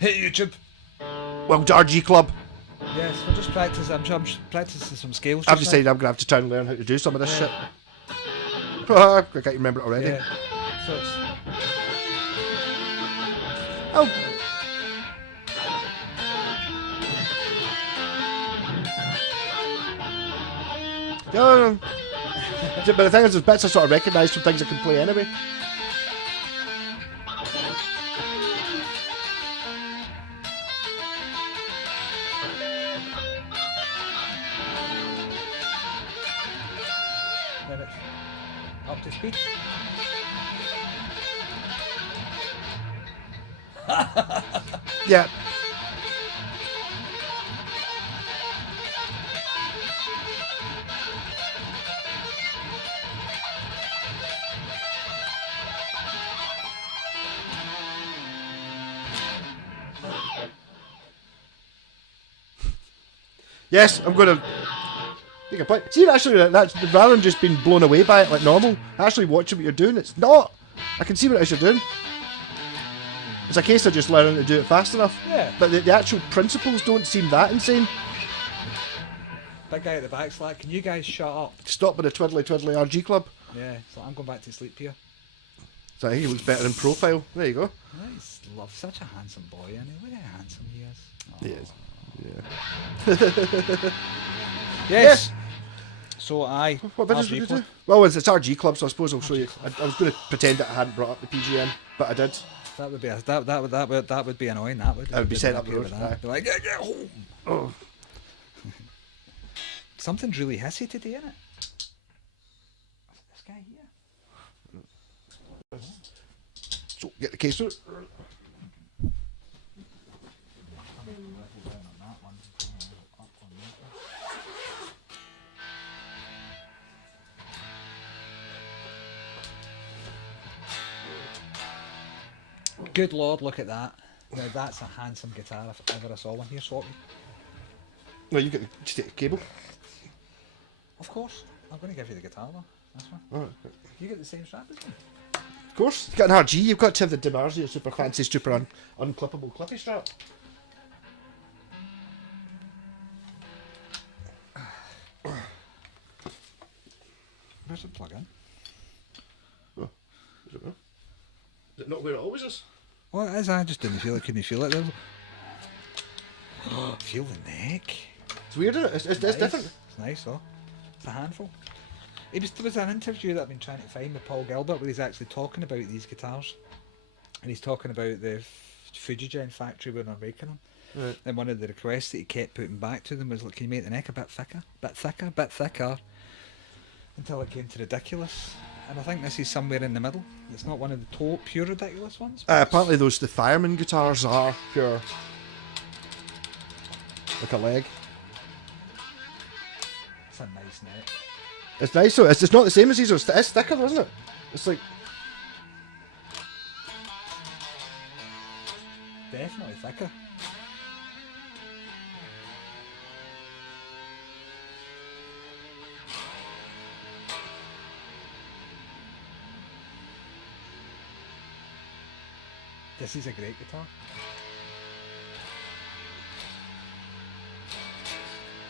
Hey YouTube. Well, RG Club. Yes, we're just practicing. I'm just practicing some scales. I've Just decided now. I'm going to have to try and learn how to do some of this shit. I can't remember it already. Yeah. So it's Oh. Yeah. But the thing is, there's bits I sort of recognise from things I can play anyway. then it's up to speed. Yeah. Yes, I'm going to make a point. See, actually, that's rather than just being blown away by it like normal, actually watching what you're doing, it's not. I can see what it is you're doing. It's a case of just learning to do it fast enough. Yeah. But the actual principles don't seem that insane. Big guy at the back's like, can you guys shut up? Stop with the twiddly RG Club. Yeah. So I'm going back to sleep here. So I think he looks better in profile. There you go. Nice. Love such a handsome boy, and look how handsome he is. He is. Yeah. Yes. So What bit is RG we Club. do? Well, it's RG Club, so I suppose I'll show you. I was going to pretend that I hadn't brought up the PGM, but I did. That would be that would be annoying. That would. I would be sent not up the good road. with that. Aye. Be like, get home. Oh. Something's really hissy today, isn't it? This guy here. So get the case out. Good lord, look at that. Now that's a handsome guitar if ever I saw one. Here, swap me. No, you get the, just take the cable. Of course. I'm going to give you the guitar though. That's one. Oh, You get the same strap as me. of course. You got an RG, you've got to have the DiMarzio super fancy, super unclippable clippy strap. Where's the plug in? Oh, I don't know. Is it not where it always is? Well, it is. I just didn't feel it. Couldn't feel it. There. Feel the neck. It's weird, isn't it? It's Nice. different. It's nice though. It's a handful. There was an interview that I've been trying to find with Paul Gilbert where he's actually talking about these guitars. And he's talking about the Fujigen factory when they're making them. Right. And one of the requests that he kept putting back to them was, like, can you make the neck a bit thicker? Bit thicker, bit thicker. Until it came to ridiculous. And I think this is somewhere in the middle. It's not one of the pure ridiculous ones. Apparently the fireman guitars are pure. Like a leg. It's a nice neck. It's nice though. It's not the same as these. It's thicker though, isn't it? It's like... Definitely thicker. This is a great guitar.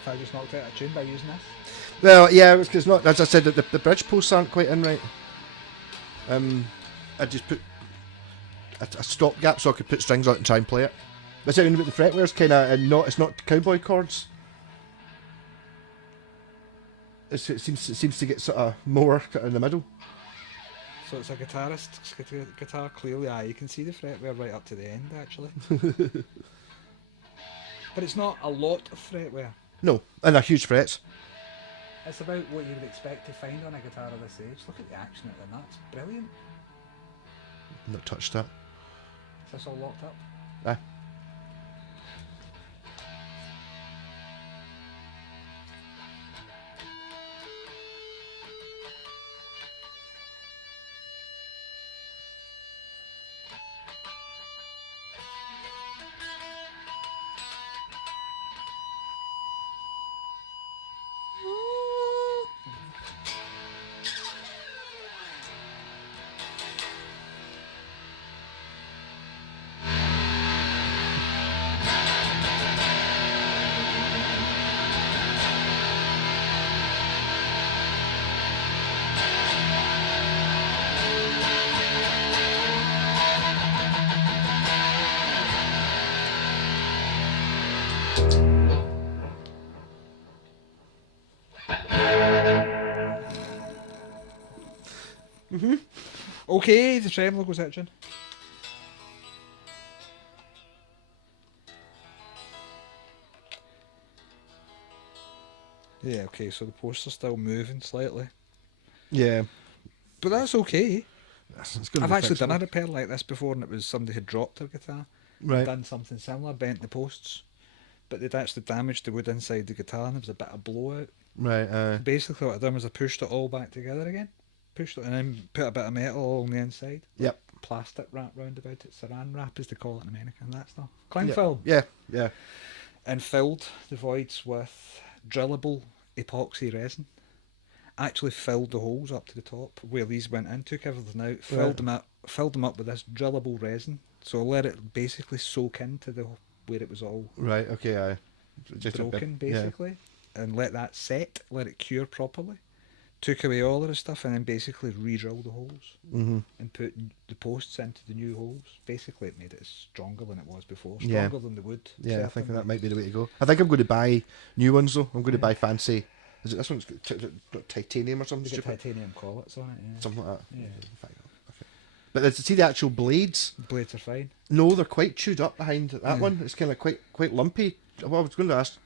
If I just knocked out a tune by using this. Well, yeah, it's not. As I said, the bridge posts aren't quite in right. I just put a stopgap so I could put strings on it and try and play it. That's it. About the fretware's kind of not. It's not cowboy chords. It seems to get sort of more in the middle. So it's a guitarist's guitar, clearly. You can see the fretware right up to the end, actually. But it's not a lot of fretware. No, and they're huge frets. It's about what you would expect to find on a guitar of this age. Look at the action at the nuts. Brilliant. Not touched that. Is this all locked up? Aye. Okay, the tremolo goes itching. Yeah, okay, so the posts are still moving slightly. Yeah. But that's okay. It's gonna I've be actually done fixable. a repair like this before, and it was somebody had dropped their guitar, Right. done something similar, bent the posts, but they'd actually damaged the wood inside the guitar, and there was a bit of blowout. Right. Basically, what I done was I pushed it all back together again, pushed it, and then put a bit of metal on the inside. Yep. Plastic wrap round about it, saran wrap as they call it in America, and that stuff. Cling Yeah. film. Yeah. And filled the voids with drillable epoxy resin. Actually filled the holes up to the top where these went in, took everything out, filled them up with this drillable resin. So I let it basically soak into the where it was all Right. Okay. Aye. Just broken, a bit, basically, and let that set, let it cure properly. Took away all of the stuff and then basically re-drilled the holes Mm-hmm. and put the posts into the new holes. Basically, it made it stronger than it was before, Yeah. stronger than the wood. Yeah, I think certainly. that might be the way to go. I think I'm going to buy new ones though. I'm going to Yeah. buy fancy. Is it this one's got titanium or something They got stupid? titanium collets on it. Yeah. Something like that. Yeah. Okay. But see the actual blades? Blades are fine. No, they're quite chewed up behind that Yeah. one. It's kind of quite lumpy. Well, I was going to ask,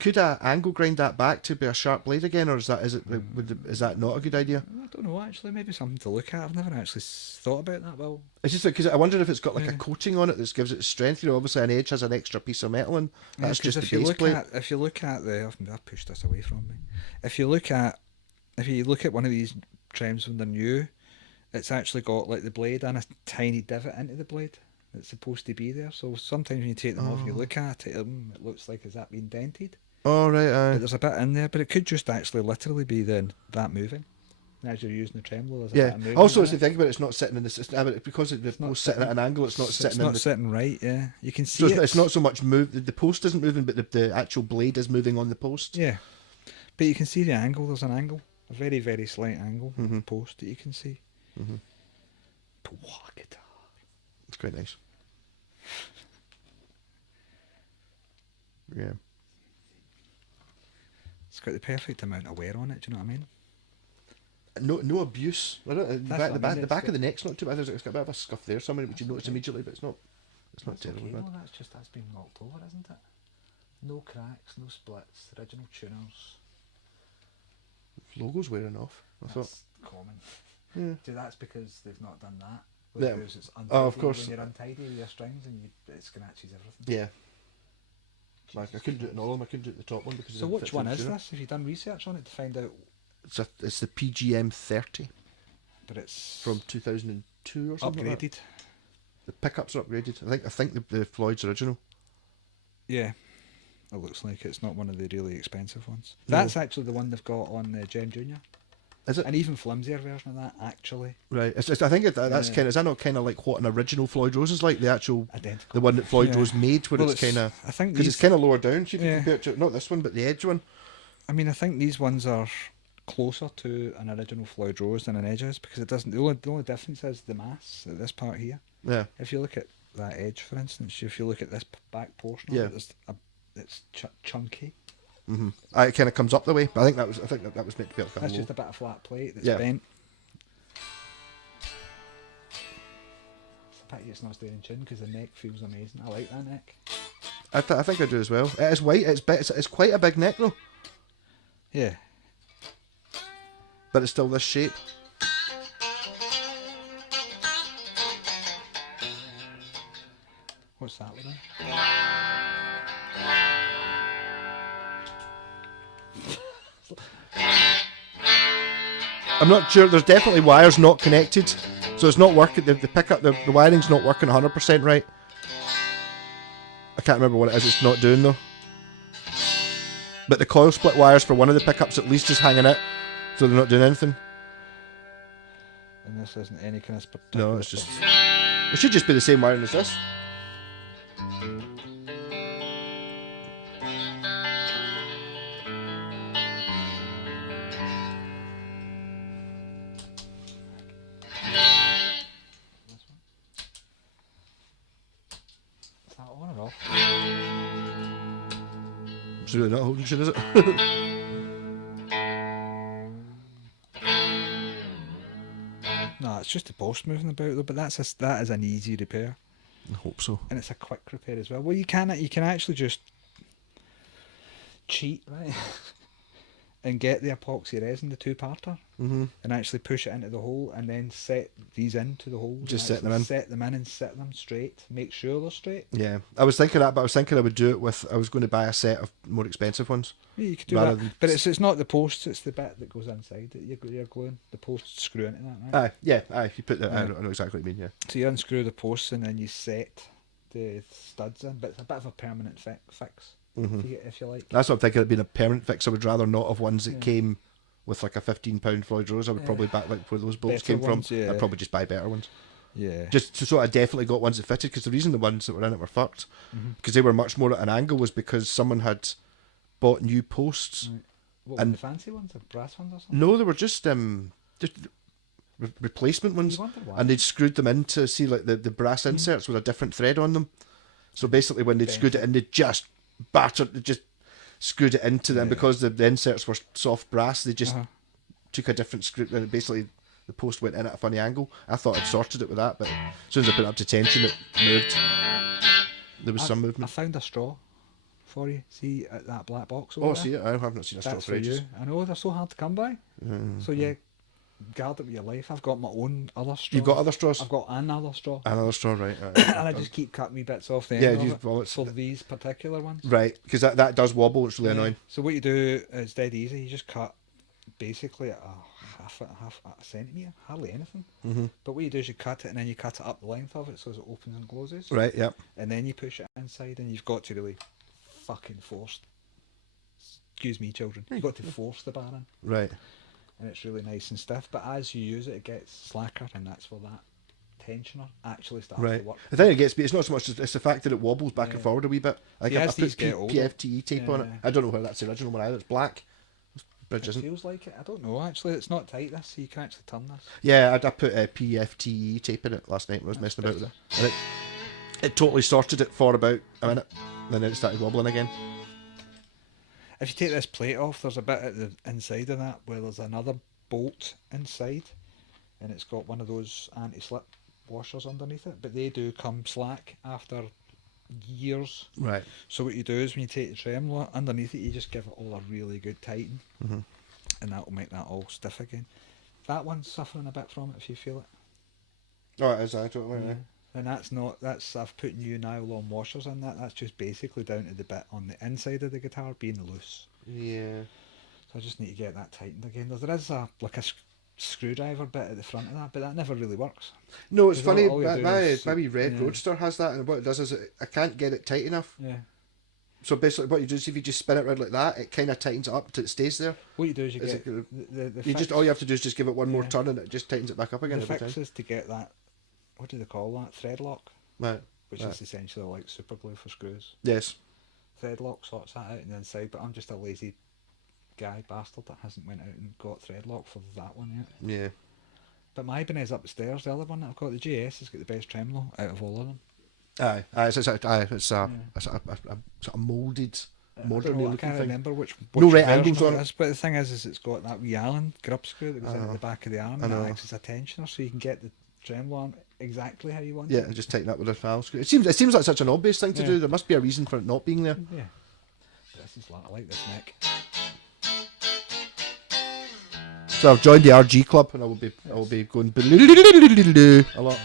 could I angle grind that back to be a sharp blade again, or is that not a good idea? I don't know, actually. Maybe something to look at. I've never actually thought about that. Well, It's just because I wondered if it's got like a Yeah. coating on it that gives it strength. You know, obviously an edge has an extra piece of metal, and that's because just the base plate. if you look at the, I've pushed this away from me. If you look at one of these trims when they're new, it's actually got like the blade and a tiny divot into the blade that's supposed to be there. So sometimes when you take them off, you look at it, it looks like has that been dented? Oh right, But aye. there's a bit in there, but it could just actually literally be then that moving. And as you're using the tremolo, there's a Yeah. bit of movement Also, in it's the it. thing about it's not sitting in the system, but because the not post sitting at an angle, it's not It's sitting not in the. sitting right. Yeah, you can see So it's not so much move. The post isn't moving, but the actual blade is moving on the post. Yeah, but you can see the angle. There's an angle, a very very slight angle on the Mhm. post that you can see. Mhm. But what a guitar! It's quite nice. Yeah. It's got the perfect amount of wear on it. Do you know what I mean? No abuse. I don't, the That's back, what the I back, mean, the it's back of got- the neck's not too bad. It's got a bit of a scuff there somewhere, which you notice okay. immediately, but it's not That's terribly okay. bad. No, that's been knocked over, isn't it? No cracks, no splits. Original tuners. Logo's wearing off. I thought. That's common. Yeah. See, that's because they've not done that. Yeah. Because it's untidy. Oh, of course. When you're untidy with your strings and it scratches everything. Yeah. Like I couldn't do it in all of them. I couldn't do it in the top one because. So it which fits one in the is tuner. this? Have you done research on it to find out? It's the PGM 30 But it's from 2002 or something. Like that. upgraded. The pickups are upgraded. I think the Floyd's original. Yeah. It looks like it's not one of the really expensive ones. No. That's actually the one they've got on the Gem Junior. Is it? An even flimsier version of that, actually. Right. I think that's Yeah. kind of. Is that not kind of like what an original Floyd Rose is like? The actual. Identical. The one that Floyd Yeah. Rose made, where Well, it's kind of. I think Because these, it's kind of lower down. So if you Yeah. compare it to not this one, but the edge one. I mean, I think these ones are closer to an original Floyd Rose than an Edge is because it doesn't. The only difference is the mass at this part here. Yeah. If you look at that edge, for instance, if you look at this back portion, Yeah. of it, it's chunky. Mm-hmm. It kind of comes up the way. But I think that was meant to be like a That's low. just a bit of flat plate that's Yeah. bent. It's a pity it's not staying in tune because the neck feels amazing. I like that neck. I think I do as well. It is white. It's quite a big neck though, Yeah. but it's still this shape. What's that one? I'm not sure. There's definitely wires not connected, so it's not working. The pickup, the wiring's not working 100% right. I can't remember what it is. It's not doing though. But the coil split wires for one of the pickups at least is hanging out, so they're not doing anything. And this isn't any kind of particular. No, it's just. It should just be the same wiring as this. This one. Is that on or off? It's really not a holding tune, is it? No, it's just the post moving about though. But that is an easy repair, I hope so. and it's a quick repair as well. Well, you can actually just cheat, right? And get the epoxy resin, the two-parter, and actually push it into the hole, and then set these into the hole. Just set them in. Set them in and set them straight. Make sure they're straight. Yeah, I was thinking that, but I was thinking I would do it with. I was going to buy a set of more expensive ones. Yeah, you could do that, but it's not the posts; it's the bit that goes inside that you're gluing. The posts screw into that, right? Aye. If you put that, I know exactly what you mean. Yeah. So you unscrew the posts and then you set the studs in, but it's a bit of a permanent fix. If you like. That's what I'm thinking. It'd been a permanent fix. I would rather not have ones that came with like a £15 Floyd Rose. I would probably back like where those bolts Better came ones, from. yeah. I'd probably just buy better ones. Yeah. Just so I definitely got ones that fitted, because the reason the ones that were in it were fucked, because they were much more at an angle, was because someone had bought new posts. Right. What were And the fancy ones, or brass ones or something? no, they were just replacement ones, You wonder why. and they'd screwed them into, see, like the brass inserts with a different thread on them. So basically, when they'd screwed it in, they just screwed it into them, because the inserts were soft brass. They just took a different screw, and basically the post went in at a funny angle. I thought I'd sorted it with that, but as soon as I put it up to tension, it moved. There was some I movement. found a straw for you. See at that black box over Oh, there? see it? I haven't seen a straw That's for for ages. you. I know, they're so hard to come by. So yeah, guard it with your life. I've got my own other straw. You've got other straws? I've got another straw. Another straw, right? And I just keep cutting me bits off the end of it well, it's, for these particular ones. right, because that does wobble. It's really annoying. So what you do is dead easy. You just cut basically a half a centimetre, hardly anything. But what you do is you cut it, and then you cut it up the length of it so as it opens and closes. Right, yep. And then you push it inside, and you've got to really fucking force. Excuse me, children. You've got to force the bar in, Right. and it's really nice and stiff. But as you use it, it gets slacker, and that's where that tensioner actually starts Right. to work. The thing it gets me, it's not so much, it's the fact that it wobbles back and forward a wee bit. Like See, I as these put get older- PFTE tape on it. Yeah. I don't know whether that's the original one either. It's black. Bridge It isn't. feels like it. I don't know. Actually, it's not tight. This, so you can actually turn this. Yeah, I put PFTE tape in it last night when I was messing about with it. And it totally sorted it for about a minute. And then it started wobbling again. If you take this plate off, there's a bit at the inside of that where there's another bolt inside, and it's got one of those anti-slip washers underneath it. But they do come slack after years. Right. So what you do is when you take the tremolo underneath it, you just give it all a really good tighten, and that will make that all stiff again. That one's suffering a bit from it if you feel it. Oh, it is. I don't know. And that's I've put new nylon washers in that. That's just basically down to the bit on the inside of the guitar being loose. Yeah. So I just need to get that tightened again. There is a screwdriver bit at the front of that, but that never really works. No, it's 'Cause funny. all you do is- My wee red yeah. Roadster has that, and what it does is I can't get it tight enough. Yeah. So basically, what you do is if you just spin it around like that, it kind of tightens it up until it stays there. What you do is you Is get it the You just all you have to do is just give it one more turn, and it just tightens it back up again the every fix time. is to get that. What do they call that? Thread lock, Right. which Right. is essentially like super glue for screws. Yes. Thread lock sorts that out on the inside, but I'm just a lazy guy bastard that hasn't went out and got thread lock for that one yet. Yeah. But my Ibanez upstairs, the other one that I've got, the GS, has got the best tremolo out of all of them. Aye. It's a sort of moulded, modern I looking can't thing. remember which No right version angles on it is, but the thing is it's got that wee Allen grub screw that goes into the back of the arm, I and know. that acts as a tensioner, so you can get the tremolo on exactly how you want Yeah, it. and just tighten up with a valve screw. It seems like such an obvious thing to Yeah. do. There must be a reason for it not being there. Yeah. This is like, I like this neck. So I've joined the RG club, and I will be going a lot.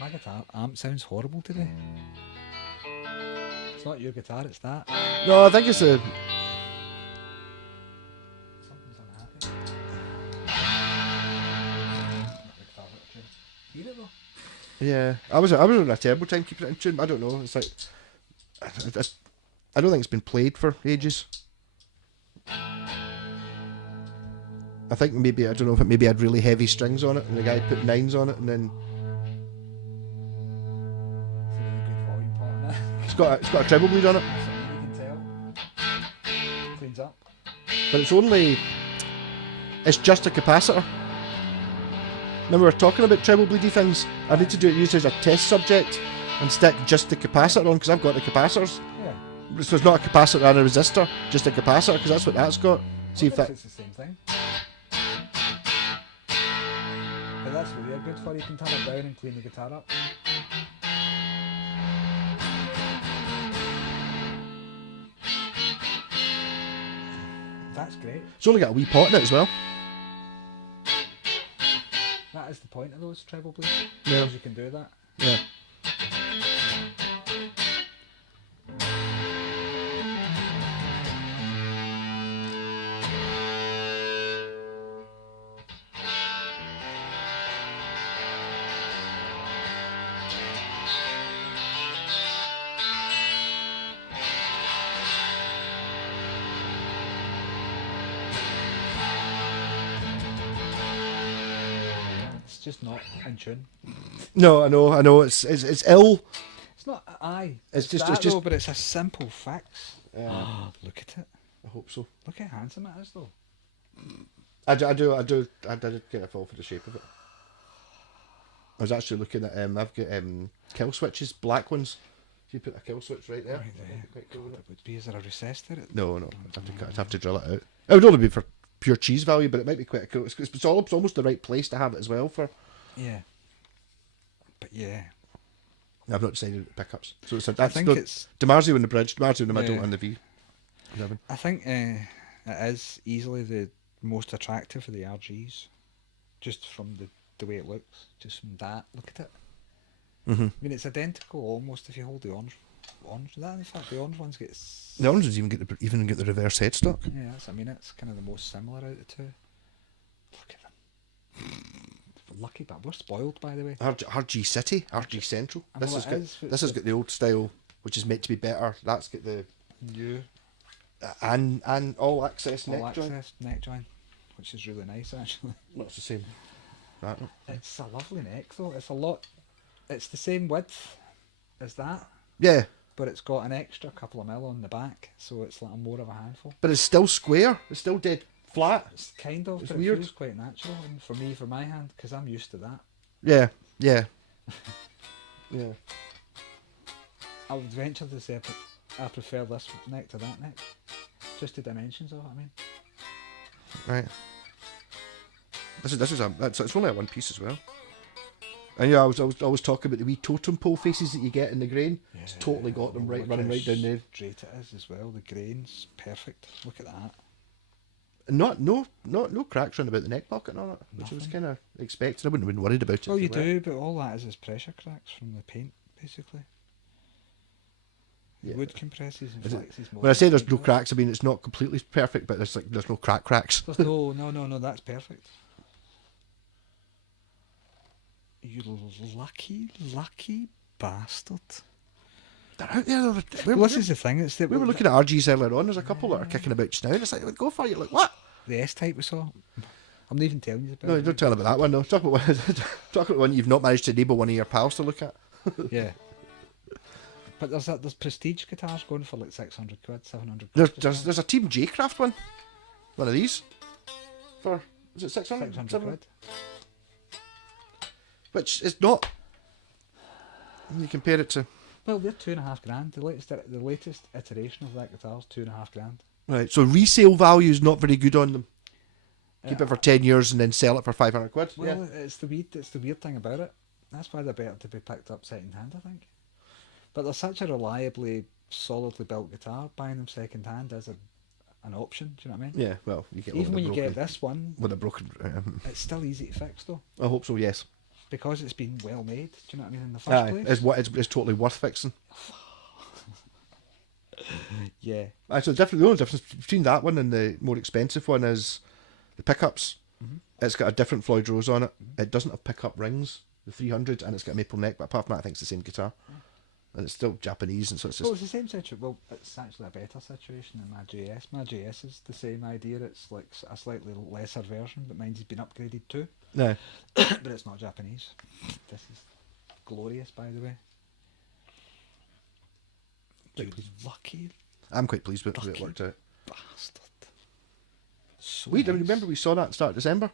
My guitar amp sounds horrible today. It's not your guitar, it's that. No, I think it's a. Something's unhappy. Hear it though? Yeah, I was on a terrible time keeping it in tune. I don't know. It's like I don't think it's been played for ages. I think maybe I don't know if maybe had really heavy strings on it, and the guy put nines on it, and then It's a really good volume part on it. it's got a treble bleed on it, That's something you can tell. Cleans up. but it's just a capacitor. Remember we were talking about treble bleedy things? I need to do it used as a test subject and stick just the capacitor on, because I've got the capacitors. Yeah. So it's not a capacitor and a resistor, just a capacitor, because that's what that's got. See if that... It's the same thing. But that's what they're good for. You can turn it down and clean the guitar up. That's great. It's only got a wee pot in it as well. That is the point of those treble bleeds. Yeah. Because you can do that. Yeah. It's just not in tune. No, I know. It's ill. It's not aye. It's just that, it's just. though, but it's a simple fix. Yeah. Look at it. I hope so. Look how handsome it is, though. I did get a feel for the shape of it. I was actually looking at I've got kill switches, black ones. If you put a kill switch right there, Right there. that'd be quite cool, wouldn't It would be. Is there a recess there? No, I'd have to drill it out. It would only be for pure cheese value, but it might be quite cool. It's almost the right place to have it as well for. Yeah. But yeah. I've not decided the pickups. So it's I think it's. DiMarzio in the bridge, DiMarzio in the middle, Yeah. and the V. I think it is easily the most attractive of the RGs, just from the way it looks. Just from that, look at it. Mm-hmm. I mean, it's identical almost if you hold the orange. That in fact, the orange ones get. The orange ones even get the reverse headstock. Yeah, I mean, it's kind of the most similar out of the two. Look at them. Lucky, but we're spoiled, by the way. RG City, RG Central. I know This it has got the old style, which is meant to be better. That's got the new and all access all neck joint. access neck joint, which is really nice actually. That's the same. That one. It's a lovely neck though. It's a lot. It's the same width as that, Yeah, but it's got an extra couple of mil on the back, so it's like more of a handful. but it's still square. It's still dead flat. It's kind of, It's but weird. it feels quite natural, and for my hand, because I'm used to that. Yeah. Yeah. I would venture to say I prefer this neck to that neck, just the dimensions of it. I mean, Right. It's only a one piece as well. And yeah, I was talking about the wee totem pole faces that you get in the grain. It's totally got them right, look running how right down there. straight it is as well. The grain's perfect. Look at that. And no cracks around about the neck pocket and all that, which I was Nothing. kind of expecting. I wouldn't have been worried about it. Well, you if they were. do, but all that is pressure cracks from the paint, basically. Yeah. Wood compresses and Is it- flexes more. When I say there's than no paint cracks, I mean it's not completely perfect, but there's no cracks. does. There's no, that's perfect. You lucky bastard. They're out there. Well, this is the thing. It's that We were looking at RGs earlier on. There's a couple that are kicking about just now. And it's like, go for it. You're like, what? the S-type we saw. I'm not even telling you about No, it. don't tell about that one. No, talk about one. Talk about one you've not managed to enable one of your pals to look at. Yeah. But there's prestige guitars going for like 600 quid, 700 quid. There's a Team J-Craft one of these for is it 600? 600 quid. Which is not. When you compare it to Well, they're £2.5 grand. The latest iteration of that guitar's £2.5 right, so resale value is not very good on them. Keep grand. it for 10 years and then sell it for 500 quid. Well, it's the weird thing about it. That's why they're better to be picked up second hand, I think. But they're such a reliably, solidly built guitar. Buying them second hand is an option. Do you know what I mean? Yeah, well, you get Even one when with you a get this one, with a broken. it's still easy to fix though, I hope so. Yes. because it's been well made. Do you know what I mean? In the first place. It's totally worth fixing. Yeah. Actually, the only difference between that one and the more expensive one is the pickups. Mm-hmm. It's got a different Floyd Rose on it. It doesn't have pickup rings, the 300, and it's got a maple neck. But apart from that, I think it's the same guitar, and it's still Japanese, and so it's Well, just it's the same situation. Well, it's actually a better situation than my JS. My JS is the same idea. It's like a slightly lesser version, but mine's been upgraded too. no. But it's not Japanese. This is glorious, by the way. You lucky I'm quite pleased with the way it Lucky. worked out. bastard. So We nice. remember we saw that at the start of December.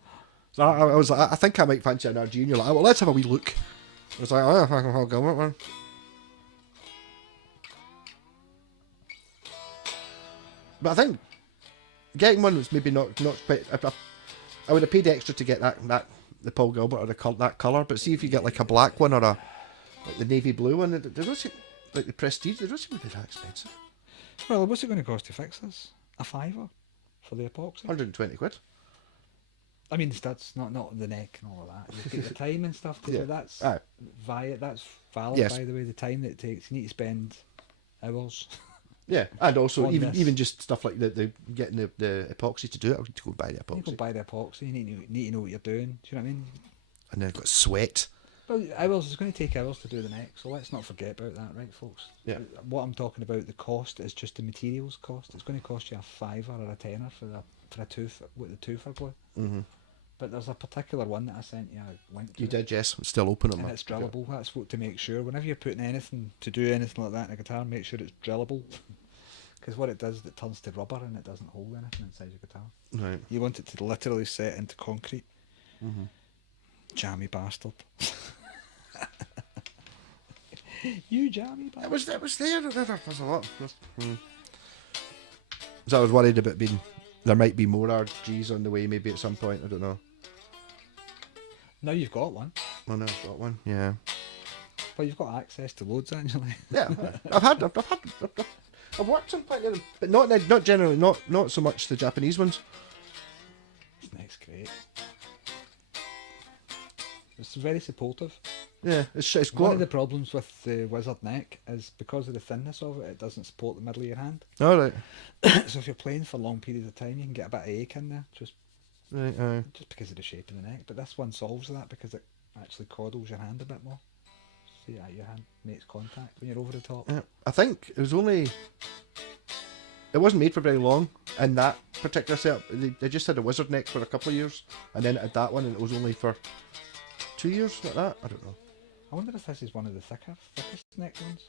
So I was like, I think I might fancy an RG, and you're like, well, let's have a wee look. I was like, oh, I'll go with one. But I think getting one was maybe not quite. I would have paid extra to get that the Paul Gilbert or that colour. But see if you get like a black one or a like the navy blue one, they don't seem, like the Prestige, they don't seem to be that expensive. Well, what's it going to cost to fix this? A $5 for the epoxy? 120 quid. I mean, that's not the neck and all of that. You get the time and stuff to do. That's Aye. That's valid, Yes. by the way. The time that it takes, you need to spend hours. Yeah, and also On this. even just stuff like the getting the epoxy to do it. I need to go and buy the You epoxy. go buy the epoxy. You need to know what you're doing. Do you know what I mean? And then I've got sweat. Well, hours. It's going to take hours to do the neck, so let's not forget about that, right, folks? Yeah. What I'm talking about, the cost is just the materials cost. It's going to cost you a $5 or a $10 for a tooth with the tooth glue. Mm-hmm. But there's a particular one that I sent you a link to. You did, yes. It's still open on And my. it's drillable. That's what to make sure. Whenever you're putting anything to do anything like that in a guitar, make sure it's drillable. Because what it does is it turns to rubber and it doesn't hold anything inside your guitar. Right. You want it to literally set into concrete. Mm-hmm. Jammy bastard. You jammy bastard. It was there. There's a lot. So I was worried about there might be more RGs on the way maybe at some point. I don't know. Now you've got one. Oh no, I've got one. Yeah. Well, you've got access to loads actually. Yeah. I've worked on plenty of them, but not generally. Not so much the Japanese ones. This neck's great. It's very supportive. Yeah, it's One of the problems with the Wizard neck is because of the thinness of it, it doesn't support the middle of your hand. All right. So if you're playing for long periods of time, you can get a bit of ache in there, just because of the shape of the neck. But this one solves that because it actually coddles your hand a bit more. See, your hand makes contact when you're over the top. Yeah, I think it was only. It wasn't made for very long, and that particular setup, they just had a Wizard neck for a couple of years, and then it had that one, and it was only for 2 years like that. I don't know. I wonder if this is one of the thickest neck ones.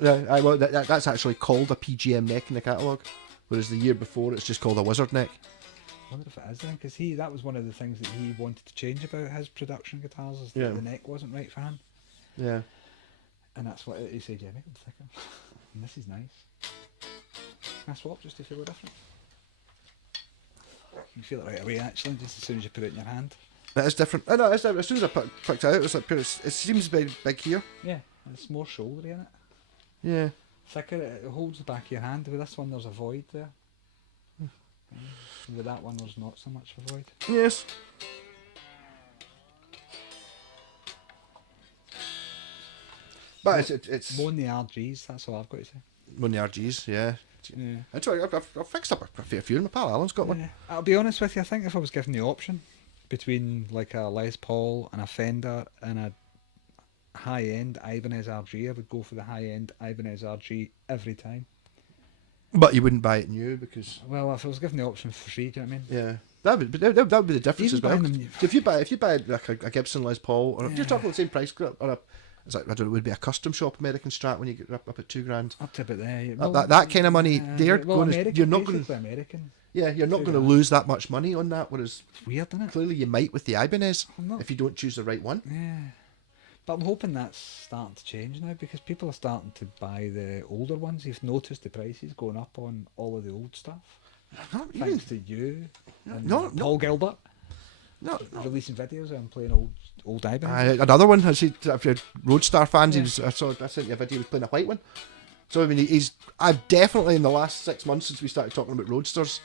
Yeah, well, that's actually called a PGM neck in the catalogue, whereas the year before it's just called a Wizard neck. I wonder if it is then, because that was one of the things that he wanted to change about his production guitars, is that Yeah. the neck wasn't right for him. Yeah. And that's what he said, yeah, make them thicker. And this is nice. Can I swap just to feel it different? You feel it right away actually, just as soon as you put it in your hand. It is different. I know, as soon as I picked it out, it was like, it seems very big here. Yeah, it's more shouldery in it. Yeah. Thicker, it holds the back of your hand. With this one there's a void there. With that one there's not so much of a void. Yes. But it's More than the RGs, that's all I've got to say. one of the RGs, yeah. Yeah. That's right, I've fixed up a fair few, and my pal Alan's got one. Yeah. I'll be honest with you, I think if I was given the option between like a Les Paul and a Fender and a high-end Ibanez RG, I would go for the high-end Ibanez RG every time. But you wouldn't buy it new because Well, if I was given the option for free, do you know what I mean? yeah, that would be the difference Even as well. buying them- So if you buy like a Gibson Les Paul, or if you're talking the same price group, or it's like I don't know, it would be a custom shop American Strat when you get up at $2,000. Up to about there. That kind of money, you're not going. Basically American. Yeah, you're not going to lose that much money on that. Whereas It's weird, isn't it? clearly you might with the Ibanez I'm not- if you don't choose the right one. Yeah. But I'm hoping that's starting to change now because people are starting to buy the older ones. You've noticed the prices going up on all of the old stuff. Not even, Thanks to you and no, Paul Gilbert no. releasing videos of him playing old Ibanez. Another one. I see if you're Roadstar fans, I sent you a video. He was playing a white one. So I mean, I've definitely in the last 6 months since we started talking about Roadsters,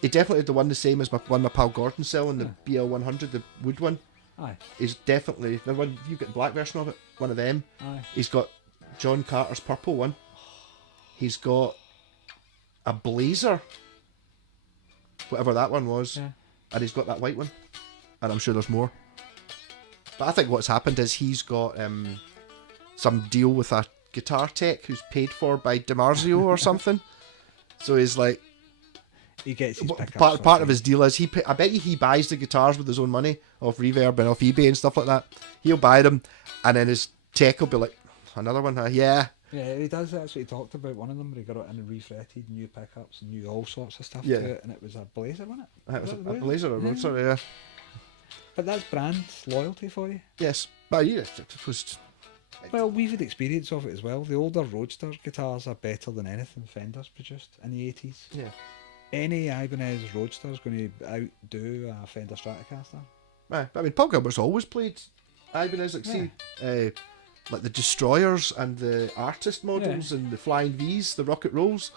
he definitely had the one the same as my pal Gordon selling the BL100, the wood one. Aye. Is definitely the one you've got the black version of it. One of them. Aye. He's got John Carter's purple one. He's got a Blazer, whatever that one was, Yeah. and he's got that white one. And I'm sure there's more. But I think what's happened is he's got some deal with a guitar tech who's paid for by DiMarzio or something. So he's like, He gets his pickups part off of his deal is I bet you he buys the guitars with his own money off Reverb and off eBay and stuff like that. He'll buy them, and then his tech will be like, another one, yeah. Yeah, he does. That's what he talked about. One of them, where he got it in and refretted, new pickups and new all sorts of stuff Yeah. to it, and it was a Blazer, wasn't it? That was that a the Blazer? Blazer or a Roadster, yeah. But that's brand loyalty for you. Yes, but yeah, it was. Well, we've had experience of it as well. The older Roadster guitars are better than anything Fender's produced in the 80s. Yeah. Any Ibanez Roadster is going to outdo a Fender Stratocaster. Aye, but I mean, Paul Gilbert's always played Ibanez, like, see, like the Destroyers and the Artist models and the Flying V's, the Rocket Rolls.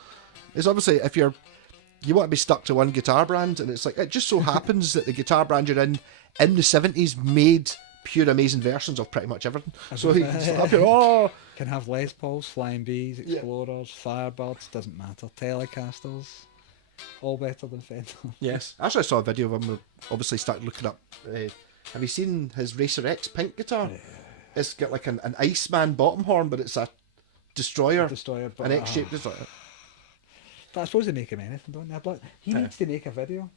It's obviously, if you want to be stuck to one guitar brand, and it's like, it just so happens that the guitar brand you're in the 70s made pure amazing versions of pretty much everything. So he's up here, Can have Les Pauls, Flying Bees, Explorers, Firebirds, doesn't matter, Telecasters, all better than Fender. Yes. Actually, I saw a video of him, obviously started looking up, have you seen his Racer X pink guitar? Yeah. It's got like an Iceman bottom horn, but it's a Destroyer, but an X-shaped Destroyer. But I suppose they make him anything, don't they? But he needs to make a video.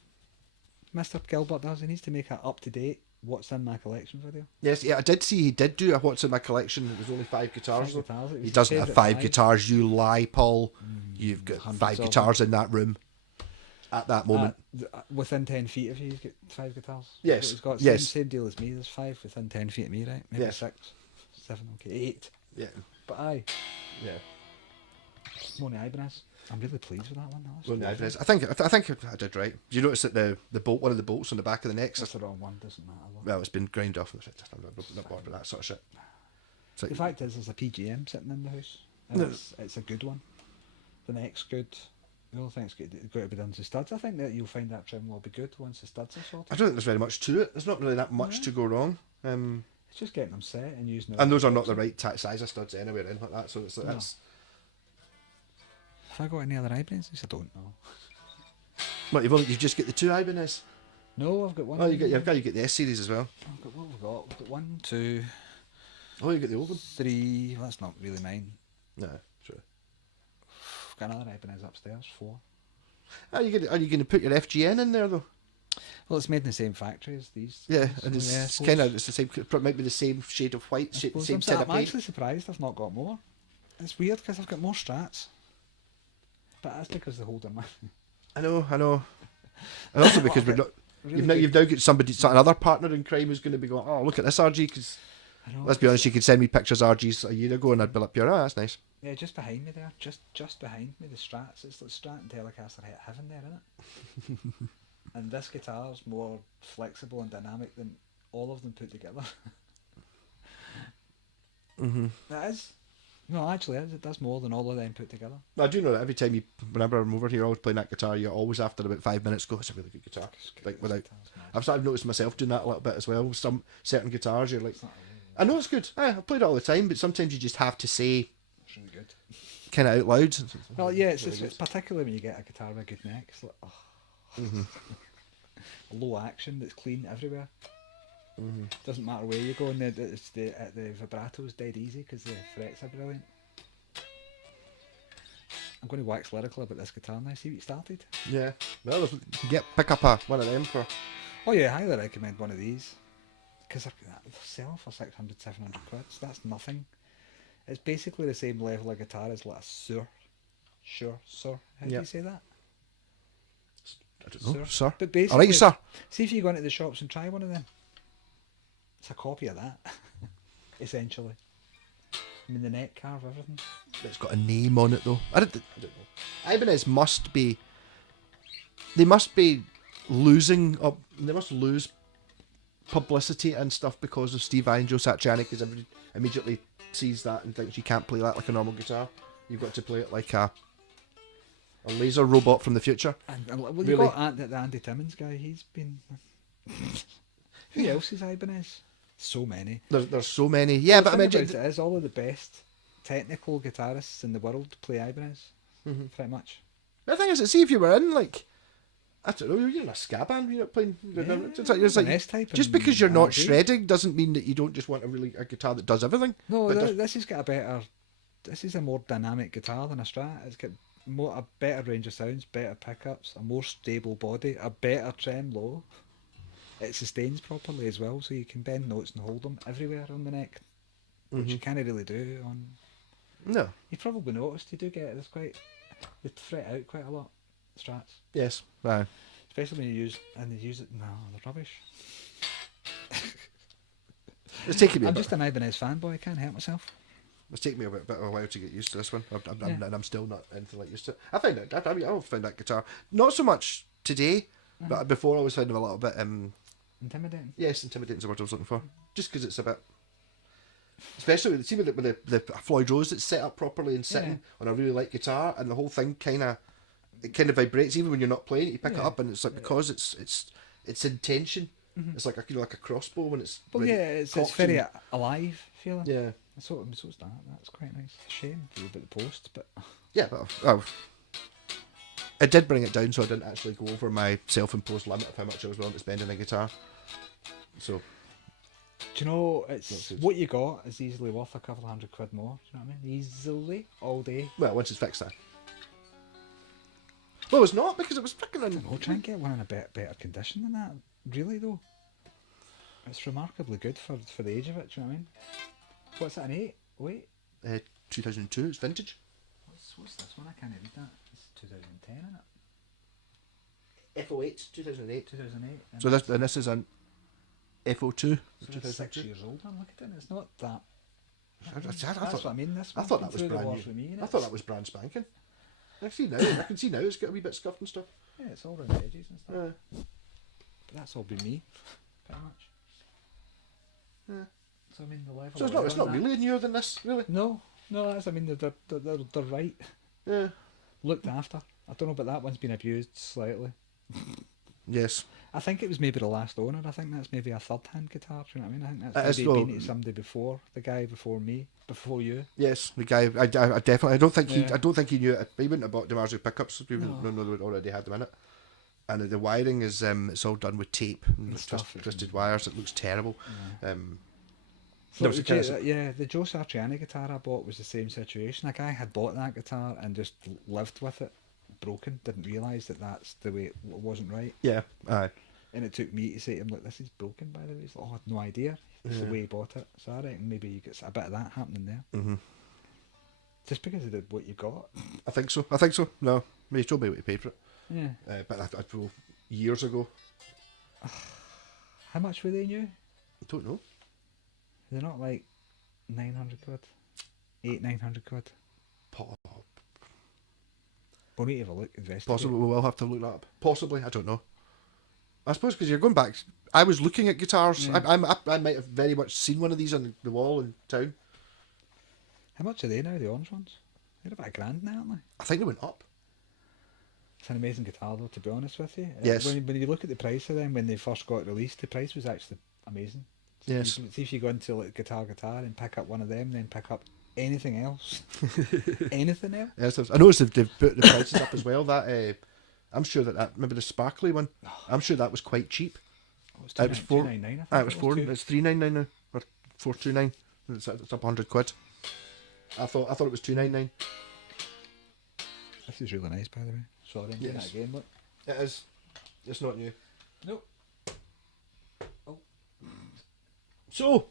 Mr. Gilbert does. He needs to make an up-to-date What's in My Collection video. Yes, yeah, I did see he did do a What's in My Collection. It was only 5 guitars. He doesn't have 5 guitars. You lie, Paul. You've got 5 guitars in that room at that moment. Within 10 feet of you, he's got 5 guitars. Yes. He's got same deal as me. There's 5 within 10 feet of me, right? Maybe 6, 7, okay, 8. Yeah. But aye. Yeah. Money Ibanez. I'm really pleased with that one. Money Ibanez. I think I did right. Did you notice that the bolt, one of the bolts on the back of the neck? That's the wrong one. Doesn't matter. Well, it's been ground off. I'm not bothered with that sort of shit. So the fact is, there's a PGM sitting in the house. And it's a good one. The neck's good. The only thing it's got to be done to studs. I think that you'll find that trim will be good once the studs are sorted. I don't think there's very much to it. There's not really that much to go wrong. It's just getting them set and using them. And those are not the right size of studs anywhere in like that. So it's like that's. Have I got any other Ibanezes? I don't know. What you've just got the 2 Ibanez? No, I've got one. Oh, you get the S series as well. I've got what have we got? We've got 1, 2. Oh, you got the old one. 3. Well, that's not really mine. No, true. I've got another Ibanez upstairs. 4. Are you going to put your FGN in there though? Well, it's made in the same factory as these. Yeah, and it's kind of the same. Might be the same shade of white, same tin of paint. I'm actually surprised I've not got more. It's weird because I've got more Strats. But that's because they hold them. I know. And also because we're not. Really you've now got another partner in crime who's going to be going, oh, look at this RG, because let's be honest, you could send me pictures of RGs a year ago and I'd be like, oh, that's nice. Yeah, just behind me there, just behind me, the Strats. It's like Strat and Telecaster hit heaven there, isn't it? And this guitar's more flexible and dynamic than all of them put together. That is. No, actually, it does more than all of them put together. I do know that every time whenever I'm over here, always playing that guitar, you always after about 5 minutes go, it's a really good guitar. I've started noticing myself doing that a little bit as well. With some certain guitars, you're like, I know it's good. I've played it all the time, but sometimes you just have to say, it's really good, kind of out loud. Well, yeah, it's particularly when you get a guitar with a good neck. It's like, low action that's clean everywhere. Doesn't matter where you go, and the vibrato is dead easy because the frets are brilliant. I'm going to wax lyrical about this guitar now. See what you started. Yeah, well, pick up one of them for. Oh yeah, I highly recommend one of these because they're selling for 600, 700 quid. So that's nothing. It's basically the same level of guitar as like a Sure. How do you say that? I don't know, sir. But basically, all right, sir. See if you go into the shops and try one of them. It's a copy of that, essentially. I mean, the neck carve, everything. It's got a name on it, though. I don't know. Ibanez must be... They must be losing... They must lose publicity and stuff because of Steve Vai and Joe Satriani, because everybody immediately sees that and thinks you can't play that like a normal guitar. You've got to play it like a laser robot from the future. And well, you've got the Andy Timmons guy. He's been... Who else is Ibanez? So many. There's so many. Yeah, but I mean, it is all of the best technical guitarists in the world play Ibanez. Pretty much. The thing is, see if you were in like, I don't know, you're in a ska band, you're not playing. It's like just because you're not shredding doesn't mean that you don't just want a guitar that does everything. No, this has got a better. This is a more dynamic guitar than a Strat. It's got a better range of sounds, better pickups, a more stable body, a better tremolo. It sustains properly as well, so you can bend notes and hold them everywhere on the neck, which you can't really do on No. You've probably noticed you do get it. There's quite they fret out quite a lot. Strats, Yes. Aye. especially when you use it. No, they're rubbish. It's taking me I'm a bit. just an Ibanez fanboy. I can't help myself. It's taken me a bit of a while to get used to this one. Yeah. And I'm still not anything like used to it. I find it. I mean, I find that guitar not so much today, but before I was finding them a little bit. Intimidating. Yes, intimidating is the word I was looking for. Just because it's a bit. Especially with the Floyd Rose that's set up properly and sitting on a really light guitar, and the whole thing kind of vibrates even when you're not playing it. You pick it up, and it's like because it's in tension. It's like like a crossbow when it's. Well, ready- yeah, it's cocked very and- alive feeling. Yeah, So's that. That's quite nice. Shame for you about the post, but yeah, but it did bring it down, so I didn't actually go over my self-imposed limit of how much I was willing to spend on a guitar. So. do you know it's what you got is easily worth a couple of £100 more. Do you know what I mean? Easily all day. Well, once it's fixed, that. Well, it's not because it was freaking. Oh, try and get one in a better condition than that. Really though, it's remarkably good for the age of it. Do you know what I mean? What's that? An 8? Wait, 2002. It's vintage. what's this one? I can't read that. It's 2010, isn't it? FO8, 2008. 2008. So this is an FO2. So it's 6 years old. I'm looking at it. It's not that. I That's thought, what I mean. This I one's thought been that was through the brand war new. for me, I innit? thought that was brand spanking. I can see now it's got a wee bit scuffed and stuff. Yeah, it's all around the edges and stuff. Yeah. But that's all been me, pretty much. Yeah. So I mean, the level. So of it's wear not on that- really newer than this, really. No, that's. I mean, they're right. Yeah. Looked after. I don't know, but that one's been abused slightly. Yes. I think it was maybe the last owner. I think that's maybe a third-hand guitar. Do you know what I mean? I think It that's is, maybe well- been to somebody before the guy before me, before you. Yes. The guy. I definitely. I don't think he. Yeah. I don't think he knew it. He wouldn't have bought DiMarzio pickups. Even No. though they already had them in it. And the wiring is it's all done with tape and with stuff. twisted wires. It looks terrible. Yeah. No, So it's the a kind of- yeah, the Joe Satriani guitar I bought was the same situation. A guy had bought that guitar and just lived with it, broken. Didn't realise that that's the way it wasn't right. Yeah. Aye. And it took me to say to him, look, this is broken, by the way. He's like, oh, I had no idea. It's the way he bought it. So I reckon maybe you get a bit of that happening there. Mhm. Just because of what you got. I think so. No, he told me what he paid for it. Yeah. But I drove years ago. How much were they new? I don't know. They're not like 900 quid. 900 quid. We'll need to have a look, investigate. Possibly we will have to look that up. Possibly, I don't know. I suppose because you're going back. I was looking at guitars. Yeah. I might have very much seen one of these on the wall in town. How much are they now, the orange ones? They're about £1,000 now, aren't they? I think they went up. It's an amazing guitar though, to be honest with you. Yes. When you look at the price of them when they first got released, the price was actually amazing. So Yes. See if you go into like guitar and pick up one of them, then pick up anything else. Anything else? Yes, I noticed they've put the prices up as well. That I'm sure that remember the sparkly one. I'm sure that was quite cheap. Oh, it's It was four. 299, It was four. two. It's $399 now or $429. It's up 100 quid. I thought it was $299. This is really nice, by the way. Sorry, I'm doing Yes. that again, look. It is. It's not new. Nope. So,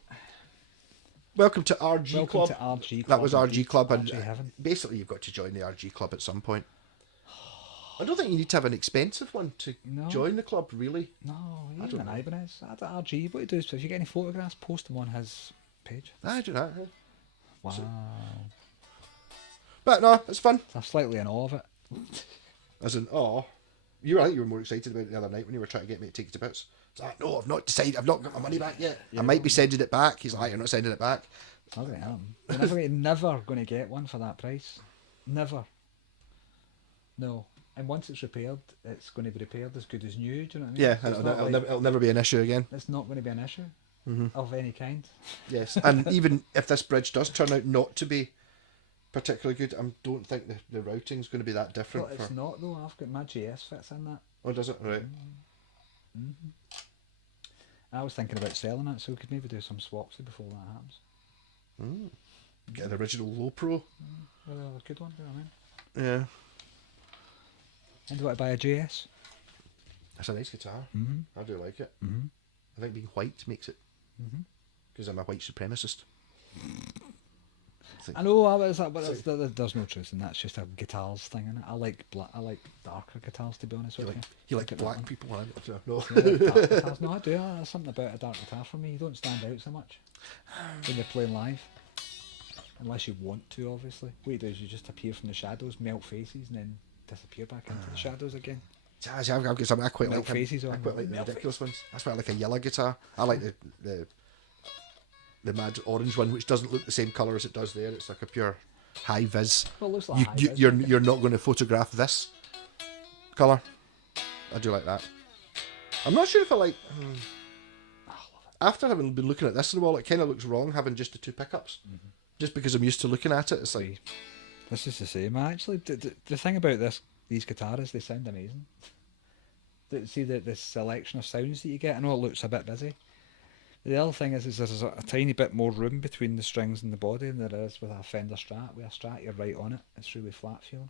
welcome to RG Welcome Club. to RG Club. That was RG Club, and RG Heaven. basically you've got to join the RG Club at some point. I don't think you need to have an expensive one to No. join the club, really. No, I even don't an know. Ibanez. At RG, what you do is if you get any photographs, post them on his page. I do that. Wow. But no, it's fun. I'm slightly in awe of it. As in, I think you were more excited about it the other night when you were trying to get me to take it to bits. It's like, no, I've not decided. I've not got my money back yet. I might be sending it back. He's like, you're not sending it back. It's not going to happen. You're never going to get one for that price. Never. No. And once it's repaired, it's going to be repaired as good as new. Do you know what I mean? Yeah, So and it's not like- it'll never be an issue again. It's not going to be an issue of any kind. Yes, and even if this bridge does turn out not to be particularly good, I don't think the routing's going to be that different. But it's not though. I've got my GS fits in that. Oh, does it? Right. I was thinking about selling it, so we could maybe do some swaps before that happens. Get an original low pro. Well, a good one, do you know what I mean? Yeah. And do you want to buy a GS? It's a nice guitar. I do like it. I think being white makes it. Because I'm a white supremacist. I know, but there's no truth in that. It's just a guitars thing, innit? I like darker guitars, to be honest with you. You like black people? No. Yeah, dark guitars. No, I do. There's something about a dark guitar for me. You don't stand out so much when you're playing live. Unless you want to, obviously. What you do is you just appear from the shadows, melt faces, and then disappear back into the shadows again. I've got some. I quite Melt like faces I on. quite like the Melt ridiculous ones. That's why I like a yellow guitar. I like the mad orange one, which doesn't look the same colour as it does there. It's like a pure high vis. Well, it looks like You're not going to photograph this colour. I do like that. I'm not sure if I like. After having been looking at this in a while, it kind of looks wrong having just the two pickups. Just because I'm used to looking at it, it's like. This is the same. Actually, the thing about these guitars, they sound amazing. See the selection of sounds that you get. I know it looks a bit busy. The other thing is there's a tiny bit more room between the strings and the body than there is with a Fender Strat. With a Strat, you're right on it. It's really flat feeling,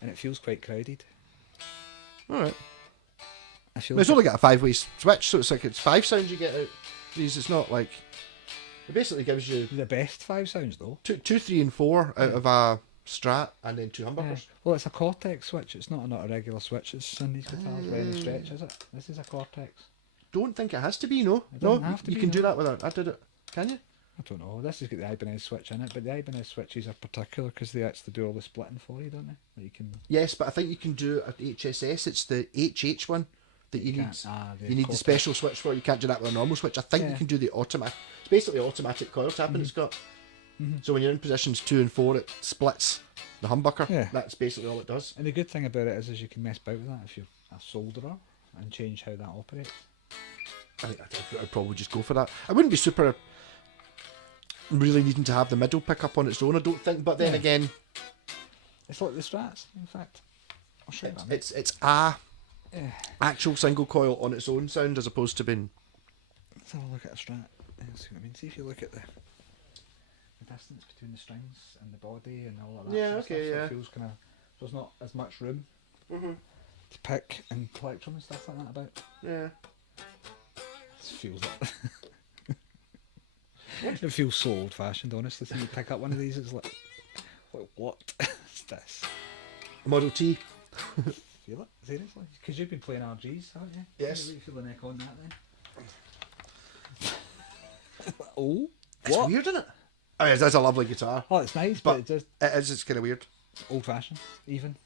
and it feels quite crowded. All right. It's only got a 5-way switch, so it's like it's 5 sounds you get out. These, it's not like it basically gives you the best 5 sounds though. 2, 3, and 4 out of a Strat, and then 2 humbuckers. Yeah. Well, it's a Cortex switch. It's not a regular switch. It's in these guitars by any stretch, is it? This is a Cortex. Don't think it has to be, no. It doesn't have to you be, can do no. that without. I did it. Can you? I don't know. This has got the Ibanez switch in it, but the Ibanez switches are particular because they actually do all the splitting for you, don't they? Like you can. Yes, but I think you can do it at HSS. It's the HH one that you need. You need the special switch for. You can't do that with a normal switch. I think you can do the automatic. It's basically automatic coil tapping. It's got. So when you're in positions 2 and 4, it splits the humbucker. Yeah. That's basically all it does. And the good thing about it is you can mess about with that if you're a solderer and change how that operates. I think I'd probably just go for that. I wouldn't be super really needing to have the middle pickup on its own, I don't think. But then again, it's like the Strats, in fact. I'll show you that. it's a actual single coil on its own sound as opposed to being. Let's have a look at a Strat. See what I mean. See if you look at the distance between the strings and the body and all of that. Yeah, sort of okay, stuff, yeah. So it feels kind of. So there's not as much room to pick and collect from and stuff like that about. Yeah. It feels like. It feels so old fashioned, honestly. So you pick up one of these, it's like what is this? Model T. Feel it? Seriously? Because you've been playing RGs, haven't you? Yes. You feel the neck on that then? Oh? It's What? weird, isn't it? I mean, that's a lovely guitar. Oh, it's nice, but It is, it's kind of weird. old fashioned, even.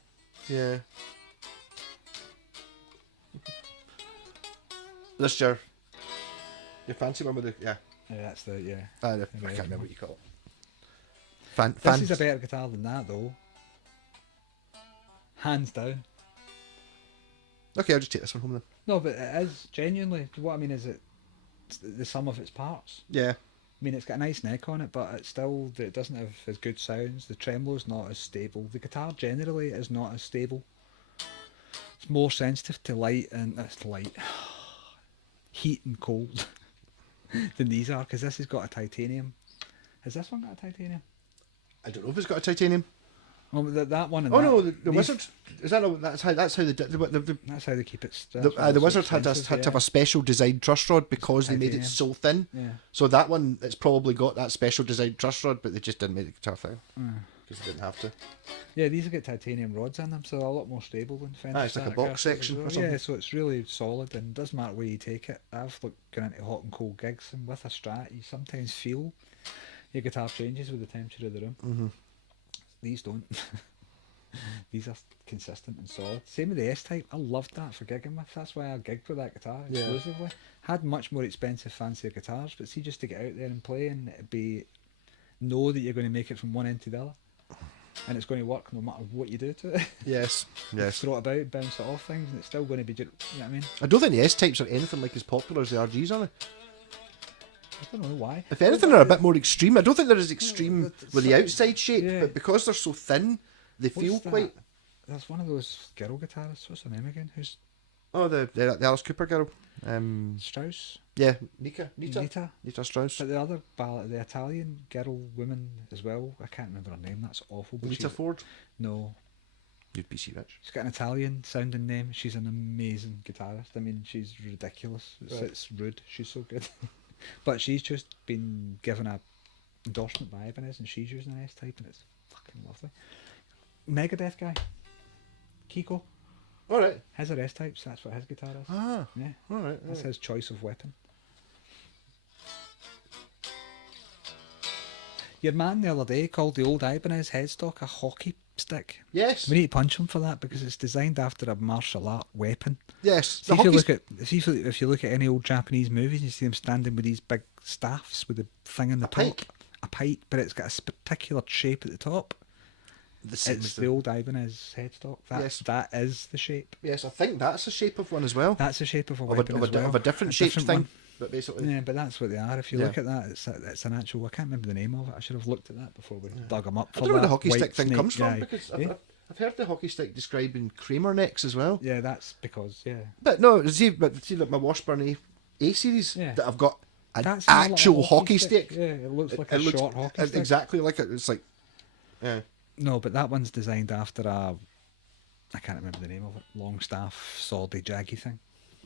Yeah. This your fancy one with the Yeah, that's the I can't remember what you call it. This is a better guitar than that, though. Hands down. Okay, I'll just take this one home then. No, but it is genuinely. What I mean is it's the sum of its parts. Yeah. I mean, it's got a nice neck on it, but it doesn't have as good sounds. The tremolo's not as stable. The guitar generally is not as stable. It's more sensitive to light and heat and cold than these are, because this has got a titanium. Has this one got a titanium? I don't know if it's got a titanium. Well, that one. And Oh that, no, the these- Wizard. Is that no, that's how That's how they keep it. the Wizard had to have a special designed truss rod because they made it Titanium. so thin. Yeah. So that one, it's probably got that special designed truss rod, but they just didn't make the guitar thing because they didn't have to. Yeah, these have got titanium rods in them, so they're a lot more stable than Fender. It's like a Stratocaster box as section well. or something. Yeah, so it's really solid and doesn't matter where you take it. I've gone into hot and cold gigs, and with a Strat, you sometimes feel your guitar changes with the temperature of the room. Mm-hmm. These don't. These are consistent and solid. Same with the S-Type. I loved that for gigging with. That's why I gigged with that guitar exclusively. Had much more expensive, fancier guitars, but see, just to get out there and play and know that you're going to make it from one end to the other, and it's going to work no matter what you do to it. Yes. Throw it about, bounce it off things, and it's still going to be. You know what I mean? I don't think the S-types are anything like as popular as the RGs are. I don't know why. If anything, they're a bit more extreme. I don't think they're as extreme with the so- outside shape, yeah. but because they're so thin, they feel What's that? quite. There's one of those girl guitarists. What's her name again? Who's Oh, the Alice Cooper girl. Strauss? Yeah, Nita Strauss. But the other ballad, the Italian girl woman as well. I can't remember her name. That's awful. But Nita she's- Ford. No, You'd be rich. she's got an Italian sounding name. She's an amazing guitarist. I mean, she's ridiculous. It's rude. She's so good. But she's just been given a endorsement by Ibanez, and she's using an S-type, and it's fucking lovely. Megadeth guy, Kiko, All right. his are S-types. That's what his guitar is. Ah. Yeah, All right. that's his choice of weapon. Your man the other day called the old Ibanez headstock a hockey stick. Yes. We need to punch him for that because it's designed after a martial art weapon. Yes. See, if you look at any old Japanese movies, you see them standing with these big staffs with the thing in the top, pike. a pike, but it's got a particular shape at the top. The same It's as the old Ibanez headstock. That is the shape. Yes, I think that's the shape of one as well. That's the shape of a Of weapon as well. of a different shaped different thing. one. But basically. Yeah, but that's what they are. If you Yeah. look at that, it's an actual. I can't remember the name of it. I should have looked at that before we dug them up. I don't know where the hockey stick thing Snake comes from guy. because Yeah. I've heard the hockey stick described in Kramer necks as well. Yeah, that's because But no, see like my Washburn A series Yeah. that I've got an that's more like a actual hockey stick. Yeah, it looks like a short hockey stick. Exactly like it. It's like, yeah. No, but that one's designed after a. I can't remember the name of it. Long staff, swordy, jaggy thing.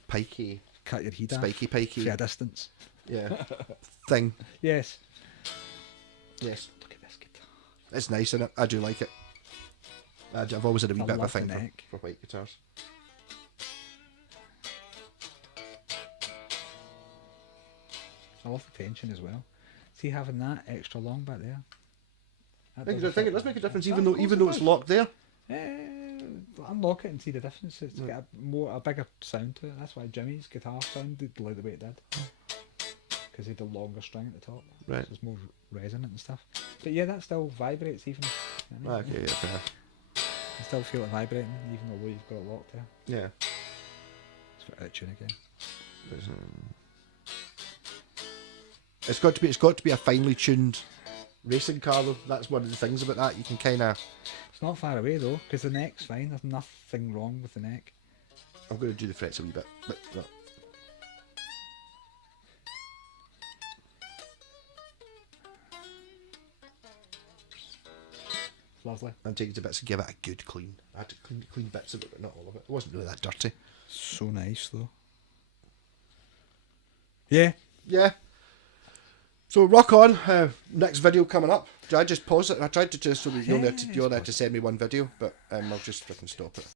Pikey, Cut your head off. spiky pikey, For a distance. yeah, thing. Yes. Yes, Look at this guitar. it's nice, isn't it? I do like it. I've always had a wee I bit of a love the thing neck. for white guitars. I love the tension as well. See, having that extra long back there. I think it does make a difference, Yeah, even of though course it's it locked there. does. Unlock it and see the difference. It's got a bigger sound to it. That's why Jimmy's guitar sounded like the way it did. Because he had the longer string at the top. Right. So it's more resonant and stuff. But yeah, that still vibrates even. Okay, yeah, fair. I still feel it vibrating even though you've got it locked there. Yeah. It's for itching again. It's got to be a finely tuned racing car though. That's one of the things about that. You can kind of. It's not far away though, because the neck's fine. There's nothing wrong with the neck. I'm going to do the frets a wee bit, but no. It's lovely. I'm taking the bits and give it a good clean. I had to clean bits of it, but not all of it. It wasn't really that dirty. So nice though. Yeah. Yeah. So rock on. Next video coming up. Did I just pause it? I tried to just so you're there to send me one video, but I'll just freaking stop it.